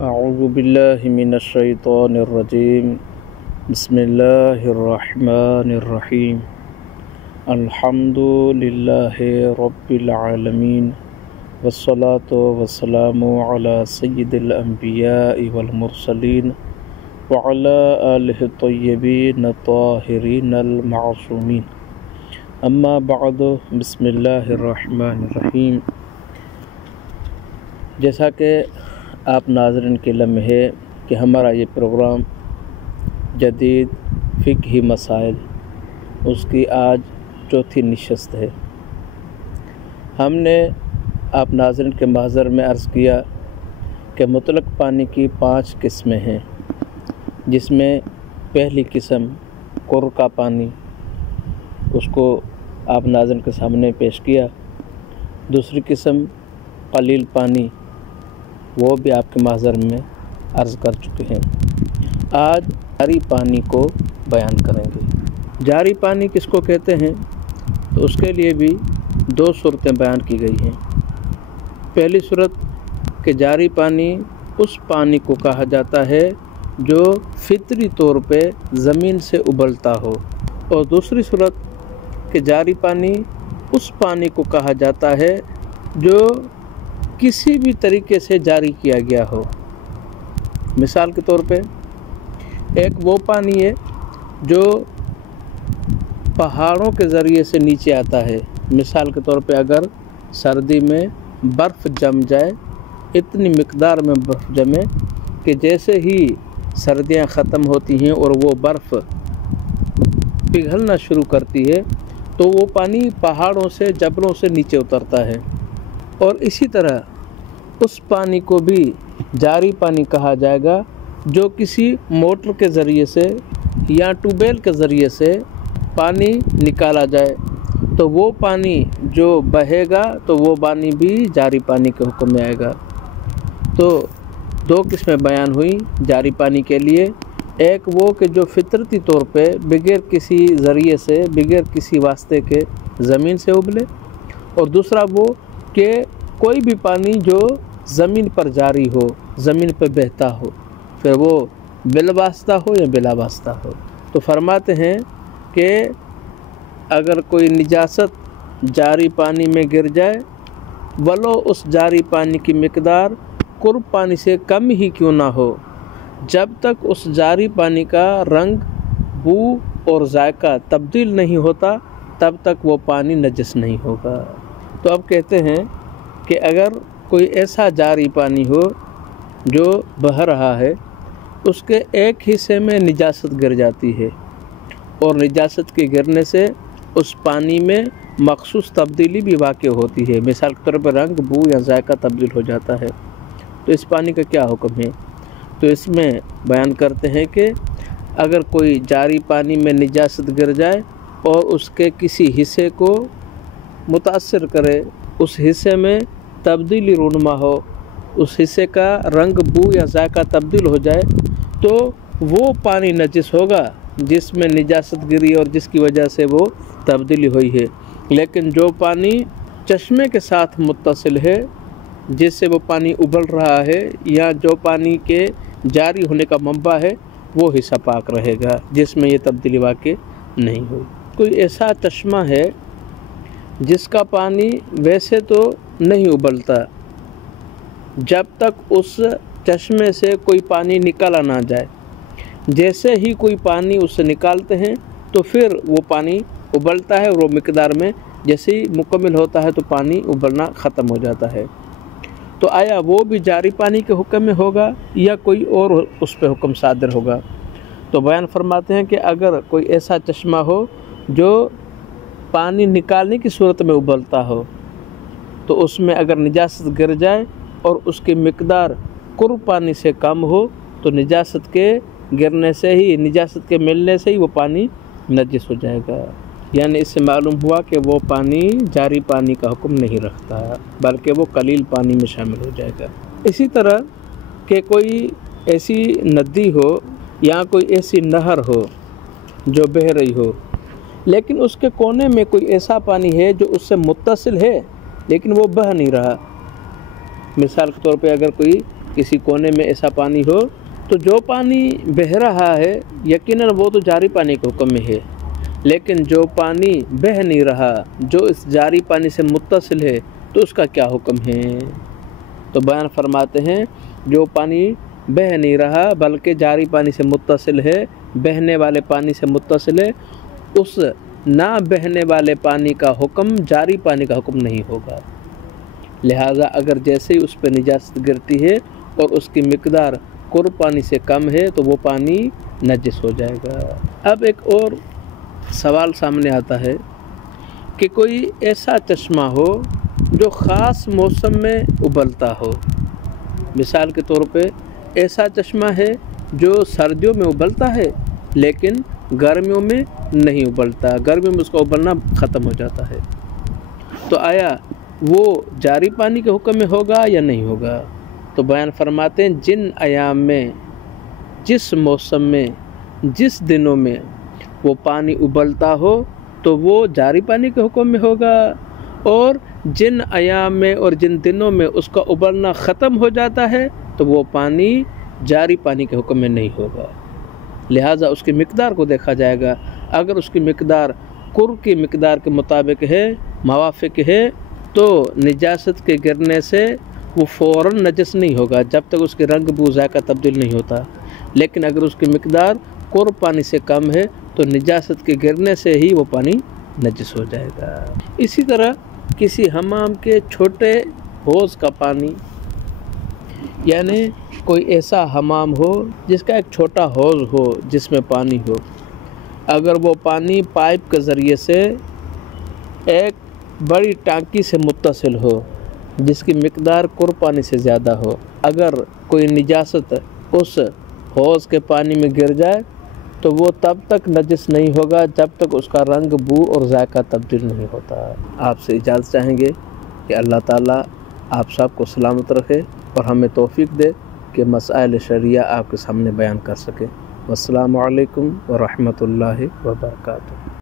أعوذ بالله من الشيطان الرجيم بسم الله الرحمن الرحيم الحمد لله رب العالمين والصلاة والسلام على سيد الأنبياء والمرسلين وعلى آله الطيبين الطاهرين المعصومين اما بعد بسم اللہ الرحمن الرحیم۔ جیسا کہ آپ ناظرین کے لمحے کہ ہمارا یہ پروگرام جدید فقہی مسائل اس کی آج چوتھی نشست ہے۔ ہم نے آپ ناظرین کے محضر میں عرض کیا کہ مطلق پانی کی 5 قسمیں ہیں، جس میں پہلی قسم قر کا پانی، اس کو آپ ناظرین کے سامنے پیش کیا۔ دوسری قسم قلیل پانی، وہ بھی آپ کے محضر میں عرض کر چکے ہیں۔ آج جاری پانی کو بیان کریں گے۔ جاری پانی کس کو کہتے ہیں تو اس کے لیے بھی 2 صورتیں بیان کی گئی ہیں۔ پہلی صورت کہ جاری پانی اس پانی کو کہا جاتا ہے جو فطری طور پہ زمین سے ابلتا ہو، اور دوسری صورت کہ جاری پانی اس پانی کو کہا جاتا ہے جو کسی بھی طریقے سے جاری کیا گیا ہو۔ مثال کے طور پہ ایک وہ پانی ہے جو پہاڑوں کے ذریعے سے نیچے آتا ہے۔ مثال کے طور پہ اگر سردی میں برف جم جائے، اتنی مقدار میں برف جمے کہ جیسے ہی سردیاں ختم ہوتی ہیں اور وہ برف پگھلنا شروع کرتی ہے تو وہ پانی پہاڑوں سے جبلوں سے نیچے اترتا ہے، اور اسی طرح اس پانی کو بھی جاری پانی کہا جائے گا جو کسی موٹر کے ذریعے سے یا ٹیوب ویل کے ذریعے سے پانی نکالا جائے تو وہ پانی جو بہے گا تو وہ پانی بھی جاری پانی کے حکم میں آئے گا۔ تو 2 قسمیں بیان ہوئیں جاری پانی کے لیے، ایک وہ کہ جو فطرتی طور پہ بغیر کسی ذریعے سے، بغیر کسی واسطے کے زمین سے ابلے، اور دوسرا وہ کہ کوئی بھی پانی جو زمین پر جاری ہو، زمین پہ بہتا ہو، پھر وہ بالواسطہ ہو یا بلا واسطہ ہو۔ تو فرماتے ہیں کہ اگر کوئی نجاست جاری پانی میں گر جائے، ولو اس جاری پانی کی مقدار قرب پانی سے کم ہی کیوں نہ ہو، جب تک اس جاری پانی کا رنگ، بو اور ذائقہ تبدیل نہیں ہوتا تب تک وہ پانی نجس نہیں ہوگا۔ تو اب کہتے ہیں کہ اگر کوئی ایسا جاری پانی ہو جو بہہ رہا ہے، اس کے ایک حصے میں نجاست گر جاتی ہے، اور نجاست کے گرنے سے اس پانی میں مخصوص تبدیلی بھی واقع ہوتی ہے، مثال کے طور پر رنگ، بو یا ذائقہ تبدیل ہو جاتا ہے، تو اس پانی کا کیا حکم ہے؟ تو اس میں بیان کرتے ہیں کہ اگر کوئی جاری پانی میں نجاست گر جائے اور اس کے کسی حصے کو متاثر کرے، اس حصے میں تبدیلی رونما ہو، اس حصے کا رنگ، بو یا ذائقہ تبدیل ہو جائے، تو وہ پانی نجس ہوگا جس میں نجاست گری اور جس کی وجہ سے وہ تبدیلی ہوئی ہے۔ لیکن جو پانی چشمے کے ساتھ متصل ہے، جس سے وہ پانی ابل رہا ہے، یا جو پانی کے جاری ہونے کا منبع ہے، وہ حصہ پاک رہے گا جس میں یہ تبدیلی واقع نہیں ہوئی۔ کوئی ایسا چشمہ ہے جس کا پانی ویسے تو نہیں ابلتا، جب تک اس چشمے سے کوئی پانی نکالا نہ جائے، جیسے ہی کوئی پانی اس سے نکالتے ہیں تو پھر وہ پانی ابلتا ہے، اور وہ مقدار میں جیسے ہی مکمل ہوتا ہے تو پانی ابلنا ختم ہو جاتا ہے۔ تو آیا وہ بھی جاری پانی کے حکم میں ہوگا یا کوئی اور اس پہ حکم صادر ہوگا؟ تو بیان فرماتے ہیں کہ اگر کوئی ایسا چشمہ ہو جو پانی نکالنے کی صورت میں ابلتا ہو، تو اس میں اگر نجاست گر جائے اور اس کی مقدار قرب پانی سے کم ہو تو نجاست کے گرنے سے ہی، نجاست کے ملنے سے ہی وہ پانی نجس ہو جائے گا۔ یعنی اس سے معلوم ہوا کہ وہ پانی جاری پانی کا حکم نہیں رکھتا، بلکہ وہ قلیل پانی میں شامل ہو جائے گا۔ اسی طرح کہ کوئی ایسی ندی ہو یا کوئی ایسی نہر ہو جو بہہ رہی ہو، لیکن اس کے کونے میں کوئی ایسا پانی ہے جو اس سے متصل ہے لیکن وہ بہہ نہیں رہا۔ مثال کے طور پہ اگر کوئی کسی کونے میں ایسا پانی ہو تو جو پانی بہہ رہا ہے یقیناً وہ تو جاری پانی کے حکم میں ہے، لیکن جو پانی بہہ نہیں رہا، جو اس جاری پانی سے متصل ہے، تو اس کا کیا حکم ہے؟ تو بیان فرماتے ہیں جو پانی بہہ نہیں رہا بلکہ جاری پانی سے متصل ہے، بہنے والے پانی سے متصل ہے، اس نہ بہنے والے پانی کا حکم جاری پانی کا حکم نہیں ہوگا۔ لہٰذا اگر جیسے ہی اس پہ نجاست گرتی ہے اور اس کی مقدار قرب پانی سے کم ہے تو وہ پانی نجس ہو جائے گا۔ اب ایک اور سوال سامنے آتا ہے کہ کوئی ایسا چشمہ ہو جو خاص موسم میں ابلتا ہو۔ مثال کے طور پہ ایسا چشمہ ہے جو سردیوں میں ابلتا ہے لیکن گرمیوں میں نہیں ابلتا، گرمیوں میں اس کا ابلنا ختم ہو جاتا ہے، تو آیا وہ جاری پانی کے حکم میں ہوگا یا نہیں ہوگا؟ تو بیان فرماتے ہیں جن ایام میں، جس موسم میں، جس دنوں میں وہ پانی ابلتا ہو تو وہ جاری پانی کے حکم میں ہوگا، اور جن ایام میں اور جن دنوں میں اس کا ابلنا ختم ہو جاتا ہے تو وہ پانی جاری پانی کے حکم میں نہیں ہوگا۔ لہٰذا اس کی مقدار کو دیکھا جائے گا، اگر اس کی مقدار قرب کی مقدار کے مطابق ہے، موافق ہے، تو نجاست کے گرنے سے وہ فوراً نجس نہیں ہوگا جب تک اس کے رنگ بو ذائقہ تبدیل نہیں ہوتا، لیکن اگر اس کی مقدار قرب پانی سے کم ہے تو نجاست کے گرنے سے ہی وہ پانی نجس ہو جائے گا۔ اسی طرح کسی حمام کے چھوٹے حوض کا پانی، یعنی کوئی ایسا حمام ہو جس کا ایک چھوٹا حوض ہو جس میں پانی ہو، اگر وہ پانی پائپ کے ذریعے سے ایک بڑی ٹانکی سے متصل ہو جس کی مقدار قرب پانی سے زیادہ ہو، اگر کوئی نجاست اس حوض کے پانی میں گر جائے تو وہ تب تک نجس نہیں ہوگا جب تک اس کا رنگ بو اور ذائقہ تبدیل نہیں ہوتا۔ آپ سے اجازت چاہیں گے کہ اللہ تعالیٰ آپ سب کو سلامت رکھے اور ہمیں توفیق دے کہ مسائل شرعیہ آپ کے سامنے بیان کر سکے۔ والسلام علیکم ورحمۃ اللہ وبرکاتہ۔